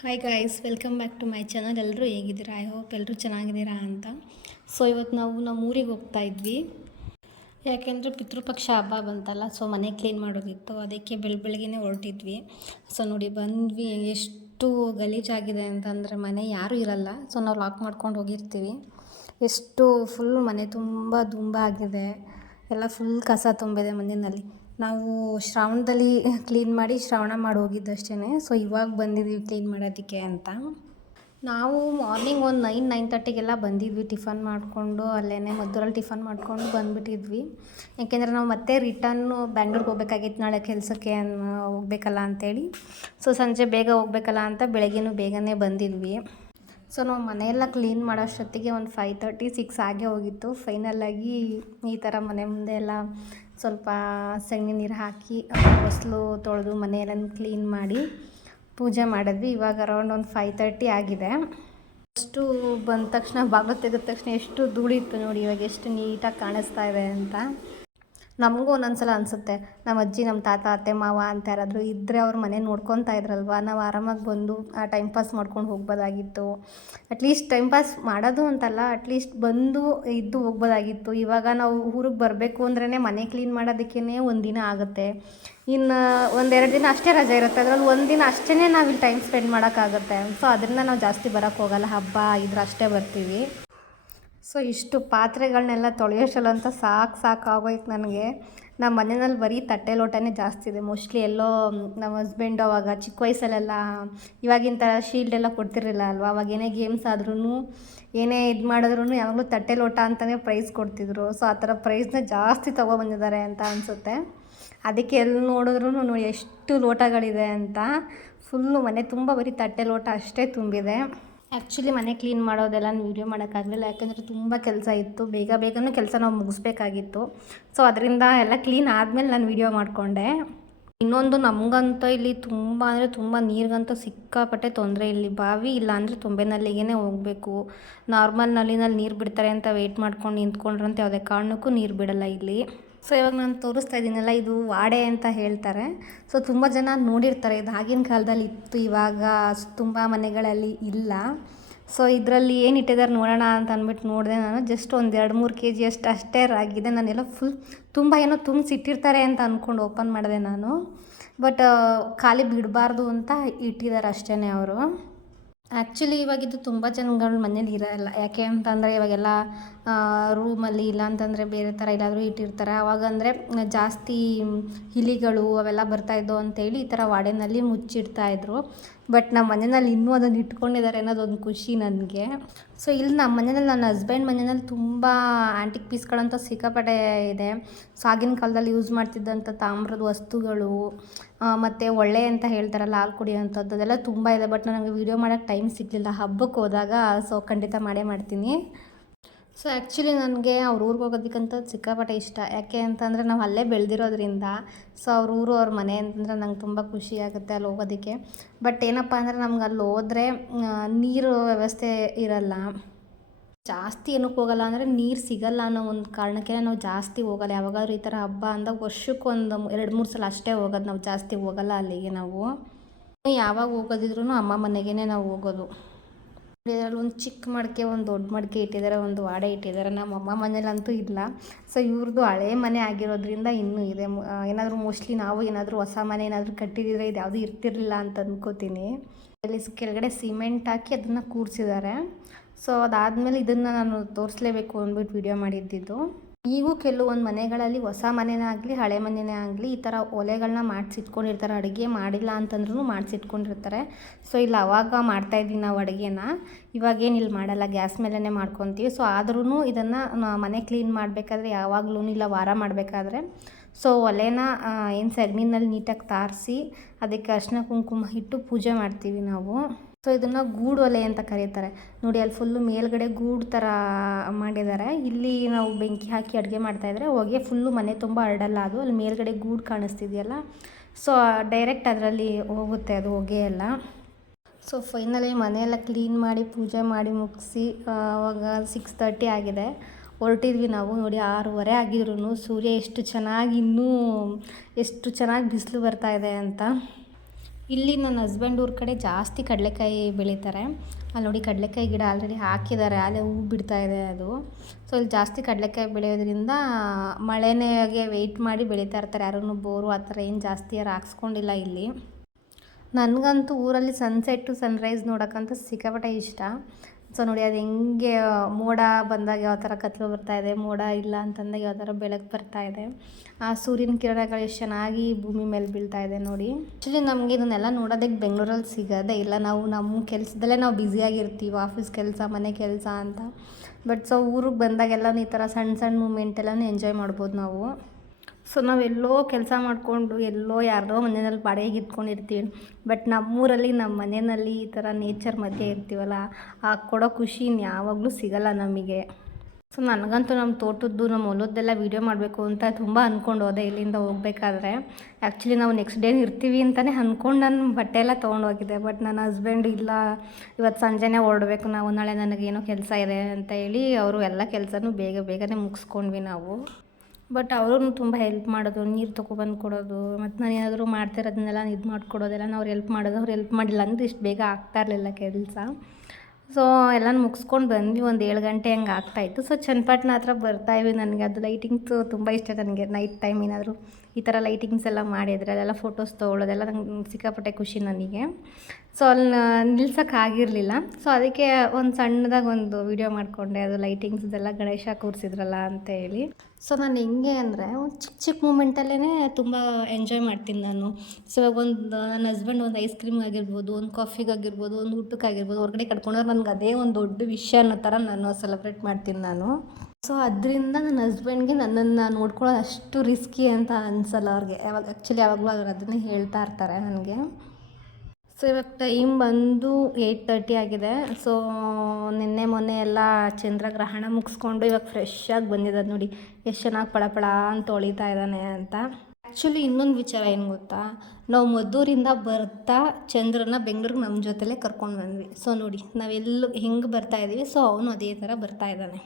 Hi guys welcome back to my channel ಎಲ್ಲರೂ ಹೇಗಿದ್ದೀರಾ? I hope ಎಲ್ಲರೂ ಚೆನ್ನಾಗಿದ್ದೀರಾ ಅಂತ. ಸೊ ಇವತ್ತು ನಾವು ನಮ್ಮ ಊರಿಗೆ ಹೋಗ್ತಾ ಇದ್ವಿ. ಯಾಕೆಂದರೆ ಪಿತೃಪಕ್ಷ ಹಬ್ಬ ಬಂತಲ್ಲ ಸೊ ಮನೆ ಕ್ಲೀನ್ ಮಾಡೋದಿತ್ತು. ಅದಕ್ಕೆ ಬೆಳ ಬೆಳಗ್ಗೆನೇ ಹೊರಟಿದ್ವಿ. ಸೊ ನೋಡಿ, ಬಂದ್ವಿ. ಎಷ್ಟು ಗಲೀಜಾಗಿದೆ ಅಂತಂದರೆ ಮನೆ ಯಾರೂ ಇರಲ್ಲ. ಸೊ ನಾವು ಲಾಕ್ ಮಾಡ್ಕೊಂಡು ಹೋಗಿರ್ತೀವಿ. ಎಷ್ಟು ಫುಲ್ ಮನೆ ತುಂಬ ದುಂಬ ಆಗಿದೆ ಎಲ್ಲ ಫುಲ್ ಕಸ ತುಂಬಿದೆ ಮನೆಯಲ್ಲಿ. ನಾವು ಶ್ರಾವಣದಲ್ಲಿ ಕ್ಲೀನ್ ಮಾಡಿ ಶ್ರಾವಣ ಮಾಡಿ ಹೋಗಿದ್ದಷ್ಟೇ ಸೊ ಇವಾಗ ಬಂದಿದ್ದೀವಿ ಕ್ಲೀನ್ ಮಾಡೋದಕ್ಕೆ ಅಂತ. ನಾವು ಮಾರ್ನಿಂಗ್ ಒಂದು ನೈನ್ ನೈನ್ ತರ್ಟಿಗೆಲ್ಲ ಬಂದಿದ್ವಿ ಟಿಫನ್ ಮಾಡಿಕೊಂಡು. ಅಲ್ಲೇ ಮದ್ದೂರಲ್ಲಿ ಟಿಫನ್ ಮಾಡಿಕೊಂಡು ಬಂದುಬಿಟ್ಟಿದ್ವಿ. ಯಾಕೆಂದರೆ ನಾವು ಮತ್ತೆ ರಿಟರ್ನು ಬ್ಯಾಂಗ್ಳೂರ್ಗೆ ಹೋಗ್ಬೇಕಾಗಿತ್ತು. ನಾಳೆ ಕೆಲಸಕ್ಕೆ ಹೋಗ್ಬೇಕಲ್ಲ ಅಂತೇಳಿ. ಸೊ ಸಂಜೆ ಬೇಗ ಹೋಗ್ಬೇಕಲ್ಲ ಅಂತ ಬೆಳಗ್ಗೆನೂ ಬೇಗನೆ ಬಂದಿದ್ವಿ. ಸೊ ನಾವು ಮನೆಯೆಲ್ಲ ಕ್ಲೀನ್ ಮಾಡೋಷ್ಟೊತ್ತಿಗೆ ಒಂದು ಫೈವ್ ತರ್ಟಿ ಸಿಕ್ಸ್ ಆಗೇ ಹೋಗಿತ್ತು. ಫೈನಲ್ಲಾಗಿ ಈ ಥರ ಮನೆ ಮುಂದೆ ಎಲ್ಲ ಸ್ವಲ್ಪ ಸಗಣಿ ನೀರು ಹಾಕಿ, ಹೊಸ್ಲು ತೊಳೆದು ಮನೆಯೆಲ್ಲ ಕ್ಲೀನ್ ಮಾಡಿ ಪೂಜೆ ಮಾಡಿದ್ವಿ. ಇವಾಗ ಅರೌಂಡ್ ಒಂದು ಫೈವ್ ತರ್ಟಿ ಆಗಿದೆ. ಅಷ್ಟು ಬಂದ ತಕ್ಷಣ ಬಾಗಿಲು ತೆಗೆದ ತಕ್ಷಣ ಎಷ್ಟು ಧೂಳಿತ್ತು ನೋಡಿ. ಇವಾಗ ಎಷ್ಟು ನೀಟಾಗಿ ಕಾಣಿಸ್ತಾ ಇದೆ ಅಂತ. ನಮಗೂ ಒಂದೊಂದ್ಸಲ ಅನಿಸುತ್ತೆ. ನಮ್ಮ ಅಜ್ಜಿ, ನಮ್ಮ ತಾತ, ಅತ್ತೆ, ಮಾವ ಅಂತ ಯಾರಾದರೂ ಇದ್ದರೆ ಅವ್ರ ಮನೆ ನೋಡ್ಕೊತಾ ಇದ್ರಲ್ವ? ನಾವು ಆರಾಮಾಗಿ ಬಂದು ಆ ಟೈಮ್ ಪಾಸ್ ಮಾಡ್ಕೊಂಡು ಹೋಗ್ಬೋದಾಗಿತ್ತು. ಅಟ್ಲೀಸ್ಟ್ ಟೈಮ್ ಪಾಸ್ ಮಾಡೋದು ಅಂತಲ್ಲ ಅಟ್ಲೀಸ್ಟ್ ಬಂದು ಇದ್ದು ಹೋಗ್ಬೋದಾಗಿತ್ತು. ಇವಾಗ ನಾವು ಊರಿಗೆ ಬರಬೇಕು ಅಂದ್ರೇ ಮನೆ ಕ್ಲೀನ್ ಮಾಡೋದಕ್ಕೇ ಒಂದಿನ ಆಗುತ್ತೆ. ಇನ್ನು ಒಂದೆರಡು ದಿನ ಅಷ್ಟೇ ರಜೆ ಇರುತ್ತೆ. ಅದರಲ್ಲಿ ಒಂದು ದಿನ ಅಷ್ಟೇ ನಾವು ಇಲ್ಲಿ ಟೈಮ್ ಸ್ಪೆಂಡ್ ಮಾಡೋಕ್ಕಾಗುತ್ತೆ ಸೊ ಅದರಿಂದ ನಾವು ಜಾಸ್ತಿ ಬರೋಕ್ಕೆ ಹೋಗಲ್ಲ. ಹಬ್ಬ ಇದ್ರೆ ಅಷ್ಟೇ ಬರ್ತೀವಿ. ಸೊ ಇಷ್ಟು ಪಾತ್ರೆಗಳನ್ನೆಲ್ಲ ತೊಳೆಯೋಷ್ಟಲ್ಲ ಅಂತ ಸಾಕು ಸಾಕಾಗೋಯ್ತು ನನಗೆ. ನಮ್ಮ ಮನೆಯಲ್ಲಿ ಬರೀ ತಟ್ಟೆ ಲೋಟನೇ ಜಾಸ್ತಿ ಇದೆ. ಮೋಸ್ಟ್ಲಿ ಎಲ್ಲೋ ನಮ್ಮ ಹಸ್ಬೆಂಡು ಅವಾಗ ಚಿಕ್ಕ ವಯಸ್ಸಲ್ಲೆಲ್ಲ ಇವಾಗಿನ ಥರ ಶೀಲ್ಡ್ ಎಲ್ಲ ಕೊಡ್ತಿರಲಿಲ್ಲ ಅಲ್ವಾ? ಅವಾಗ ಏನೇ ಗೇಮ್ಸ್ ಆದ್ರೂ ಏನೇ ಇದು ಮಾಡಿದ್ರೂ ಯಾವಾಗಲೂ ತಟ್ಟೆ ಲೋಟ ಅಂತಲೇ ಪ್ರೈಸ್ ಕೊಡ್ತಿದ್ರು. ಸೊ ಆ ಥರ ಪ್ರೈಸ್ನ ಜಾಸ್ತಿ ತೊಗೊಬಂದಿದ್ದಾರೆ ಅಂತ ಅನಿಸುತ್ತೆ. ಅದಕ್ಕೆ ಎಲ್ಲಿ ನೋಡಿದ್ರೂ ನೋಡಿ, ಎಷ್ಟು ಲೋಟಗಳಿದೆ ಅಂತ. ಫುಲ್ಲು ಮನೆ ತುಂಬ ಬರೀ ತಟ್ಟೆ ಲೋಟ ಅಷ್ಟೇ ತುಂಬಿದೆ. ಆ್ಯಕ್ಚುಲಿ ಮನೆ ಕ್ಲೀನ್ ಮಾಡೋದೆಲ್ಲ ವೀಡಿಯೋ ಮಾಡೋಕ್ಕಾಗಲಿಲ್ಲ. ಯಾಕಂದರೆ ತುಂಬ ಕೆಲಸ ಇತ್ತು. ಬೇಗ ಬೇಗನೂ ಕೆಲಸ ನಾವು ಮುಗಿಸ್ಬೇಕಾಗಿತ್ತು. ಸೊ ಅದರಿಂದ ಎಲ್ಲ ಕ್ಲೀನ್ ಆದಮೇಲೆ ನಾನು ವೀಡಿಯೋ ಮಾಡಿಕೊಂಡೆ. ಇನ್ನೊಂದು ನಮಗಂತೂ ಇಲ್ಲಿ ತುಂಬ ಅಂದರೆ ತುಂಬ ನೀರಿಗಂತೂ ಸಿಕ್ಕಾಪಟ್ಟೆ ತೊಂದರೆ ಇಲ್ಲಿ. ಬಾವಿ ಇಲ್ಲ ಅಂದರೆ ತುಂಬೆ ನಲ್ಲಿಗೆ ಹೋಗಬೇಕು. ನಾರ್ಮಲ್ ನಲ್ಲಿನಲ್ಲಿ ನೀರು ಬಿಡ್ತಾರೆ ಅಂತ ವೆಯ್ಟ್ ಮಾಡ್ಕೊಂಡು ನಿಂತ್ಕೊಂಡ್ರಂತ. ಯಾವುದೇ ಕಾರಣಕ್ಕೂ ನೀರು ಬಿಡಲ್ಲ ಇಲ್ಲಿ. ಸೊ ಇವಾಗ ನಾನು ತೋರಿಸ್ತಾ ಇದ್ದೀನಲ್ಲ, ಇದು ವಾಡೆ ಅಂತ ಹೇಳ್ತಾರೆ. ಸೊ ತುಂಬ ಜನ ನೋಡಿರ್ತಾರೆ, ಇದು ಆಗಿನ ಕಾಲದಲ್ಲಿ ಇತ್ತು, ಇವಾಗ ತುಂಬ ಮನೆಗಳಲ್ಲಿ ಇಲ್ಲ. ಸೊ ಇದರಲ್ಲಿ ಏನು ಇಟ್ಟಿದ್ದಾರೆ ನೋಡೋಣ ಅಂತ ಅಂದ್ಬಿಟ್ಟು ನೋಡಿದೆ ನಾನು. ಜಸ್ಟ್ ಒಂದು ಎರಡು ಮೂರು ಕೆ ಜಿ ಅಷ್ಟು ಅಷ್ಟೇ ರಾಗಿದೆ ನಾನೆಲ್ಲ ಫುಲ್ ತುಂಬ ಏನೋ ತುಂಬಿಸಿಟ್ಟಿರ್ತಾರೆ ಅಂತ ಅಂದ್ಕೊಂಡು ಓಪನ್ ಮಾಡಿದೆ ನಾನು. ಬಟ್ ಖಾಲಿ ಬಿಡಬಾರ್ದು ಅಂತ ಇಟ್ಟಿದ್ದಾರೆ ಅಷ್ಟೇ ಅವರು. ಆ್ಯಕ್ಚುಲಿ ಇವಾಗಿದ್ದು ತುಂಬ ಜನಗಳ ಮನೇಲಿ ಇರೋಲ್ಲ. ಯಾಕೆ ಅಂತಂದರೆ ಇವಾಗೆಲ್ಲ ರೂಮಲ್ಲಿ ಇಲ್ಲ ಅಂತಂದರೆ ಬೇರೆ ಥರ ಎಲ್ಲಾದರೂ ಇಟ್ಟಿರ್ತಾರೆ. ಅವಾಗಂದರೆ ಜಾಸ್ತಿ ಇಲಿಗಳು ಅವೆಲ್ಲ ಬರ್ತಾಯಿದ್ದವು ಅಂತೇಳಿ ಈ ಥರ ವಾಡೆನಲ್ಲಿ ಮುಚ್ಚಿಡ್ತಾಯಿದ್ರು ಬಟ್ ನಮ್ಮ ಮನೆಯಲ್ಲಿ ಇನ್ನೂ ಅದನ್ನು ಇಟ್ಕೊಂಡಿದ್ದಾರೆ ಅನ್ನೋದೊಂದು ಖುಷಿ ನನಗೆ. ಸೊ ಇಲ್ಲಿ ನಮ್ಮ ಮನೆಯಲ್ಲಿ ನನ್ನ ಹಸ್ಬೆಂಡ್ ಮನೆಯಲ್ಲಿ ತುಂಬ ಆ್ಯಂಟಿಕ್ ಪೀಸ್ಗಳಂತ ಸಿಕ್ಕಾಪಟ್ಟೆ ಇದೆ. ಸೊ ಆಗಿನ ಕಾಲದಲ್ಲಿ ಯೂಸ್ ಮಾಡ್ತಿದ್ದಂಥ ತಾಮ್ರದ ವಸ್ತುಗಳು ಮತ್ತು ಒಳ್ಳೆ ಅಂತ ಹೇಳ್ತಾರಲ್ಲ, ಹಾಲು ಕುಡಿಯೋಂಥದ್ದು ಅದೆಲ್ಲ ತುಂಬ ಇದೆ. ಬಟ್ ನನಗೆ ವೀಡಿಯೋ ಮಾಡೋಕ್ಕೆ ಟೈಮ್ ಸಿಗಲಿಲ್ಲ. ಹಬ್ಬಕ್ಕೆ ಹೋದಾಗ ಸೊ ಖಂಡಿತ ಮಾಡೇ ಮಾಡ್ತೀನಿ. ಸೊ ಆ್ಯಕ್ಚುಲಿ ನನಗೆ ಅವ್ರ ಊರಿಗೆ ಹೋಗೋದಕ್ಕಂತ ಸಿಕ್ಕಾಪಟ್ಟೆ ಇಷ್ಟ. ಯಾಕೆ ಅಂತಂದರೆ ನಾವು ಅಲ್ಲೇ ಬೆಳೆದಿರೋದ್ರಿಂದ ಸೊ ಅವ್ರ ಊರು ಅವ್ರ ಮನೆ ಅಂತಂದರೆ ನಂಗೆ ತುಂಬ ಖುಷಿ ಆಗುತ್ತೆ ಅಲ್ಲಿ ಹೋಗೋದಕ್ಕೆ. ಬಟ್ ಏನಪ್ಪ ಅಂದರೆ ನಮ್ಗೆ ಅಲ್ಲಿ ಹೋದ್ರೆ ನೀರು ವ್ಯವಸ್ಥೆ ಇರಲ್ಲ. ಜಾಸ್ತಿ ಏನಕ್ಕೆ ಹೋಗಲ್ಲ ಅಂದರೆ ನೀರು ಸಿಗಲ್ಲ ಅನ್ನೋ ಒಂದು ಕಾರಣಕ್ಕೆ ನಾವು ಜಾಸ್ತಿ ಹೋಗಲ್ಲ. ಯಾವಾಗಾದ್ರೂ ಈ ಥರ ಹಬ್ಬ ಅಂದಾಗ ವರ್ಷಕ್ಕೊಂದು ಎರಡು, ಮೂರು ಸಲ ಅಷ್ಟೇ ಹೋಗೋದು ನಾವು ಜಾಸ್ತಿ ಹೋಗಲ್ಲ ಅಲ್ಲಿಗೆ ನಾವು. ಯಾವಾಗ ಹೋಗೋದಿದ್ರು ಅಮ್ಮ ಮನೆಗೇ ನಾವು ಹೋಗೋದು. ಇದರಲ್ಲಿ ಒಂದು ಚಿಕ್ಕ ಮಡಿಕೆ, ಒಂದು ದೊಡ್ಡ ಮಡಿಕೆ ಇಟ್ಟಿದ್ದಾರೆ ಒಂದು ವಾಡೆ ಇಟ್ಟಿದ್ದಾರೆ ನಮ್ಮ ಅಮ್ಮ ಮನೇಲಂತೂ ಇಲ್ಲ. ಸೊ ಇವ್ರದ್ದು ಹಳೆ ಮನೆ ಆಗಿರೋದ್ರಿಂದ ಇನ್ನೂ ಇದೆ. ಏನಾದರೂ ಮೋಸ್ಟ್ಲಿ ನಾವು ಏನಾದರೂ ಹೊಸ ಮನೆ ಏನಾದರೂ ಕಟ್ಟಿದ್ರೆ ಇದು ಯಾವುದೂ ಇರ್ತಿರಲಿಲ್ಲ ಅಂತ ಅಂದ್ಕೋತೀನಿ ಅಲ್ಲಿ ಕೆಳಗಡೆ ಸಿಮೆಂಟ್ ಹಾಕಿ ಅದನ್ನು ಕೂರಿಸಿದ್ದಾರೆ ಸೊ ಅದಾದಮೇಲೆ ಇದನ್ನು ನಾನು ತೋರಿಸ್ಲೇಬೇಕು ಅಂದ್ಬಿಟ್ಟು ವಿಡಿಯೋ ಮಾಡಿದ್ದಿದ್ದು. ಈಗೂ ಕೆಲವೊಂದು ಮನೆಗಳಲ್ಲಿ ಹೊಸ ಮನೆನೇ ಆಗಲಿ, ಹಳೆ ಮನೆಯೇ ಆಗಲಿ ಈ ಥರ ಒಲೆಗಳನ್ನ ಮಾಡಿಸಿಟ್ಕೊಂಡಿರ್ತಾರೆ, ಅಡುಗೆ ಮಾಡಿಲ್ಲ ಅಂತಂದ್ರೂ ಮಾಡಿಸಿಟ್ಕೊಂಡಿರ್ತಾರೆ. ಸೊ ಇಲ್ಲಿ, ಅವಾಗ ಮಾಡ್ತಾಯಿದ್ವಿ ನಾವು ಅಡುಗೆನ. ಇವಾಗೇನು ಇಲ್ಲಿ ಮಾಡಲ್ಲ, ಗ್ಯಾಸ್ ಮೇಲೇ ಮಾಡ್ಕೊತೀವಿ. ಸೊ ಆದ್ರೂ ಇದನ್ನು ಮನೆ ಕ್ಲೀನ್ ಮಾಡಬೇಕಾದ್ರೆ ಯಾವಾಗಲೂ ಇಲ್ಲ, ವಾರ ಮಾಡಬೇಕಾದ್ರೆ. ಸೊ ಒಲೆನ ಏನು ಸೆಗಣಿನಲ್ಲಿ ನೀಟಾಗಿ ತಾರಿಸಿ, ಅದಕ್ಕೆ ಅರ್ಶಿನ ಕುಂಕುಮ ಇಟ್ಟು ಪೂಜೆ ಮಾಡ್ತೀವಿ ನಾವು. ಸೊ ಇದನ್ನು ಗೂಡು ಒಲೆ ಅಂತ ಕರೀತಾರೆ. ನೋಡಿ, ಅಲ್ಲಿ ಫುಲ್ಲು ಮೇಲ್ಗಡೆ ಗೂಡು ಥರ ಮಾಡಿದ್ದಾರೆ. ಇಲ್ಲಿ ನಾವು ಬೆಂಕಿ ಹಾಕಿ ಅಡುಗೆ ಮಾಡ್ತಾಯಿದ್ರೆ ಹೊಗೆ ಫುಲ್ಲು ಮನೆ ತುಂಬ ಹರಡಲ್ಲ ಅದು. ಅಲ್ಲಿ ಮೇಲ್ಗಡೆ ಗೂಡು ಕಾಣಿಸ್ತಿದೆಯಲ್ಲ? ಸೊ ಡೈರೆಕ್ಟ್ ಅದರಲ್ಲಿ ಹೋಗುತ್ತೆ ಅದು, ಹೊಗೆ ಎಲ್ಲ. ಸೊ ಫೈನಲಿ ಮನೆಯೆಲ್ಲ ಕ್ಲೀನ್ ಮಾಡಿ, ಪೂಜೆ ಮಾಡಿ ಮುಗಿಸಿ ಅವಾಗ ಸಿಕ್ಸ್ ತರ್ಟಿ ಆಗಿದೆ. ಹೊರಟಿದ್ವಿ ನಾವು, ನೋಡಿ ಆರೂವರೆ ಆಗಿದ್ರು ಸೂರ್ಯ ಎಷ್ಟು ಚೆನ್ನಾಗಿ ಇನ್ನೂ, ಎಷ್ಟು ಚೆನ್ನಾಗಿ ಬಿಸಿಲು ಬರ್ತಾ ಇದೆ ಅಂತ. ಇಲ್ಲಿ ನನ್ನ ಹಸ್ಬೆಂಡ್ ಊರ ಕಡೆ ಜಾಸ್ತಿ ಕಡಲೆಕಾಯಿ ಬೆಳೀತಾರೆ. ಅಲ್ಲಿ ನೋಡಿ ಕಡಲೆಕಾಯಿ ಗಿಡ ಆಲ್ರೆಡಿ ಹಾಕಿದ್ದಾರೆ. ಅಲ್ಲೇ ಹೂ ಬಿಡ್ತಾ ಇದೆ ಅದು. ಸೊ ಇಲ್ಲಿ ಜಾಸ್ತಿ ಕಡಲೆಕಾಯಿ ಬೆಳೆಯೋದ್ರಿಂದ ಮಳೆನೇಗೆ ವೆಯ್ಟ್ ಮಾಡಿ ಬೆಳೀತಾ ಇರ್ತಾರೆ. ಯಾರೂ ಬೋರು ಆ ಥರ ಏನು ಜಾಸ್ತಿ ಯಾರು ಹಾಕ್ಸ್ಕೊಂಡಿಲ್ಲ ಇಲ್ಲಿ. ನನಗಂತೂ ಊರಲ್ಲಿ ಸನ್ಸೆಟ್ಟು ಸನ್ರೈಸ್ ನೋಡೋಕ್ಕಂತೂ ಸಿಕ್ಕಾಪಟ್ಟೆ ಇಷ್ಟ. ಸೊ ನೋಡಿ, ಅದು ಹೆಂಗೆ ಮೋಡ ಬಂದಾಗ ಯಾವ ಥರ ಕತ್ಲು ಇದೆ, ಮೋಡ ಇಲ್ಲ ಅಂತಂದಾಗ ಯಾವ ಥರ ಬೆಳಕು ಬರ್ತಾ ಇದೆ. ಆ, ಸೂರ್ಯನ ಕಿರಣಗಳು ಎಷ್ಟು ಚೆನ್ನಾಗಿ ಭೂಮಿ ಮೇಲೆ ಬೀಳ್ತಾ ಇದೆ ನೋಡಿ. ಆ್ಯಕ್ಚುಲಿ ನಮಗೆ ಇದನ್ನೆಲ್ಲ ನೋಡೋದಕ್ಕೆ ಬೆಂಗಳೂರಲ್ಲಿ ಸಿಗೋದೇ ಇಲ್ಲ. ನಾವು ನಮ್ಮ ಕೆಲಸದಲ್ಲೇ ನಾವು ಬ್ಯುಸಿಯಾಗಿರ್ತೀವಿ ಆಫೀಸ್ ಕೆಲಸ, ಮನೆ ಕೆಲಸ ಅಂತ. ಬಟ್ ಸೊ ಊರಿಗೆ ಬಂದಾಗೆಲ್ಲ ಈ ಥರ ಸಣ್ಣ ಸಣ್ಣ ಮೂಮೆಂಟ್ ಎಲ್ಲನೂ ಎಂಜಾಯ್ ಮಾಡ್ಬೋದು ನಾವು. ಸೊ ನಾವೆಲ್ಲೋ ಕೆಲಸ ಮಾಡಿಕೊಂಡು, ಎಲ್ಲೋ ಯಾರದೋ ಮನೆಯಲ್ಲಿ ಬಾಡಿಗೆ ಇಟ್ಕೊಂಡಿರ್ತೀವಿ ಬಟ್ ನಮ್ಮೂರಲ್ಲಿ ನಮ್ಮ ಮನೆಯಲ್ಲಿ ಈ ಥರ ನೇಚರ್ ಮಧ್ಯೆ ಇರ್ತೀವಲ್ಲ, ಆ ಕೊಡೋ ಖುಷಿ ಯಾವಾಗಲೂ ಸಿಗಲ್ಲ ನಮಗೆ. ಸೊ ನನಗಂತೂ ನಮ್ಮ ತೋಟದ್ದು ನಮ್ಮ ಹೊಲದ್ದೆಲ್ಲ ವೀಡಿಯೋ ಮಾಡಬೇಕು ಅಂತ ತುಂಬ ಅಂದ್ಕೊಂಡು ಹೋದೆ ಇಲ್ಲಿಂದ ಹೋಗ್ಬೇಕಾದ್ರೆ. ಆ್ಯಕ್ಚುಲಿ ನಾವು ನೆಕ್ಸ್ಟ್ ಡೇ ಇರ್ತೀವಿ ಅಂತಲೇ ಅಂದ್ಕೊಂಡು ನಾನು ಬಟ್ಟೆ ಎಲ್ಲ ತೊಗೊಂಡೋಗಿದ್ದೆ ಬಟ್ ನನ್ನ ಹಸ್ಬೆಂಡ್ ಇಲ್ಲ ಇವತ್ತು ಸಂಜೆನೇ ಹೊರಡಬೇಕು ನಾವು, ನಾಳೆ ನನಗೇನೋ ಕೆಲಸ ಇದೆ ಅಂತ ಹೇಳಿ, ಅವರು ಎಲ್ಲ ಕೆಲಸನೂ ಬೇಗ, ಬೇಗನೆ ಮುಗಿಸ್ಕೊಂಡ್ವಿ ನಾವು. ಬಟ್ ಅವರು ತುಂಬ ಹೆಲ್ಪ್ ಮಾಡೋದು, ನೀರು ತೊಗೊಬಂದು ಕೊಡೋದು, ಮತ್ತು ನಾನು ಏನಾದರೂ ಮಾಡ್ತಿರೋದನ್ನೆಲ್ಲ ಇದು ಮಾಡಿಕೊಡೋದೆಲ್ಲ ಅವ್ರು ಹೆಲ್ಪ್ ಮಾಡೋದು, ಅವ್ರು ಹೆಲ್ಪ್ ಮಾಡಿಲ್ಲ ಅಂದರೆ ಇಷ್ಟು ಬೇಗ ಆಗ್ತಾ ಇರಲಿಲ್ಲ ಕೆಲಸ. ಸೊ ಎಲ್ಲ ಮುಗಿಸ್ಕೊಂಡು ಬಂದ್ವಿ, ಒಂದು ಏಳು ಗಂಟೆ ಹಂಗೆ ಆಗ್ತಾಯಿತ್ತು ಸೊ ಚನ್ನಪಟ್ಟಣ ಹತ್ರ ಬರ್ತಾಯಿವಿ ನನಗೆ. ಅದು ಲೈಟಿಂಗ್ಸು ತುಂಬ ಇಷ್ಟ ನನಗೆ ನೈಟ್ ಟೈಮ್ ಏನಾದರೂ ಈ ಥರ ಲೈಟಿಂಗ್ಸ್ ಎಲ್ಲ ಮಾಡಿದರೆ ಅದೆಲ್ಲ ಫೋಟೋಸ್ ತೊಗೊಳ್ಳೋದೆಲ್ಲ ನಂಗೆ ಸಿಕ್ಕಾಪಟ್ಟೆ ಖುಷಿ ನನಗೆ. ಸೊ ಅಲ್ಲಿ ನಿಲ್ಸೋಕ್ಕಾಗಿರಲಿಲ್ಲ ಸೊ ಅದಕ್ಕೆ ಒಂದು ಸಣ್ಣದಾಗಿ ಒಂದು ವಿಡಿಯೋ ಮಾಡಿಕೊಂಡೆ, ಅದು ಲೈಟಿಂಗ್ಸ್ದೆಲ್ಲ ಗಣೇಶ ಕೂರಿಸಿದ್ರಲ್ಲ ಅಂತ ಹೇಳಿ. ಸೊ ನಾನು ಹೆಂಗೆ ಅಂದರೆ ಒಂದು ಚಿಕ್ಕ ಚಿಕ್ಕ ಮೂಮೆಂಟಲ್ಲೇ ತುಂಬ ಎಂಜಾಯ್ ಮಾಡ್ತೀನಿ ನಾನು. ಸೊ ಇವಾಗ ಒಂದು ನನ್ನ ಹಸ್ಬೆಂಡ್ ಒಂದು ಐಸ್ ಕ್ರೀಮ್ ಆಗಿರ್ಬೋದು, ಒಂದು ಕಾಫಿಗಾಗಿರ್ಬೋದು ಒಂದು ಊಟಕ್ಕಾಗಿರ್ಬೋದು ಹೊರಗಡೆ ಕಟ್ಕೊಂಡವ್ರು ನನಗೆ ಅದೇ ಒಂದು ದೊಡ್ಡ ವಿಷಯ ಅನ್ನೋ ಥರ ನಾನು ಸೆಲೆಬ್ರೇಟ್ ಮಾಡ್ತೀನಿ ನಾನು. ಸೊ ಅದರಿಂದ ನನ್ನ ಹಸ್ಬೆಂಡ್ಗೆ ನನ್ನನ್ನು ನೋಡ್ಕೊಳ್ಳೋದು ಅಷ್ಟು ರಿಸ್ಕಿ ಅಂತ ಅನ್ಸಲ್ಲ ಅವ್ರಿಗೆ. ಯಾವಾಗ ಆ್ಯಕ್ಚುಲಿ ಯಾವಾಗಲೂ ಅವ್ರು ಅದನ್ನೇ ಹೇಳ್ತಾ ಇರ್ತಾರೆ ನನಗೆ. ಸೊ ಇವಾಗ ಟೈಮ್ ಬಂದು ಏಯ್ಟ್ ತರ್ಟಿ ಆಗಿದೆ. ಸೊ ನಿನ್ನೆ ಮೊನ್ನೆ ಎಲ್ಲ ಚಂದ್ರಗ್ರಹಣ ಮುಗಿಸ್ಕೊಂಡು ಇವಾಗ ಫ್ರೆಶ್ಶಾಗಿ ಬಂದಿದ್ದಾನೆ ನೋಡಿ. ಎಷ್ಟು ಚೆನ್ನಾಗಿ ಪಳಪಳ ಪಳ ಅಂತ ಹೊಳಿತಾ ಇದ್ದಾನೆ ಅಂತ. ಆ್ಯಕ್ಚುಲಿ ಇನ್ನೊಂದು ವಿಚಾರ ಏನು ಗೊತ್ತಾ? ನಾವು ಮದ್ದೂರಿಂದ ಬರ್ತಾ ಚಂದ್ರನ ಬೆಂಗಳೂರಿಗೆ ನಮ್ಮ ಜೊತೆಲೇ ಕರ್ಕೊಂಡು ಬಂದ್ವಿ. ಸೊ ನೋಡಿ, ನಾವೆಲ್ಲೂ ಹೆಂಗೆ ಬರ್ತಾ ಇದ್ದೀವಿ ಸೊ ಅವನು ಅದೇ ಥರ ಬರ್ತಾ ಇದ್ದಾನೆ.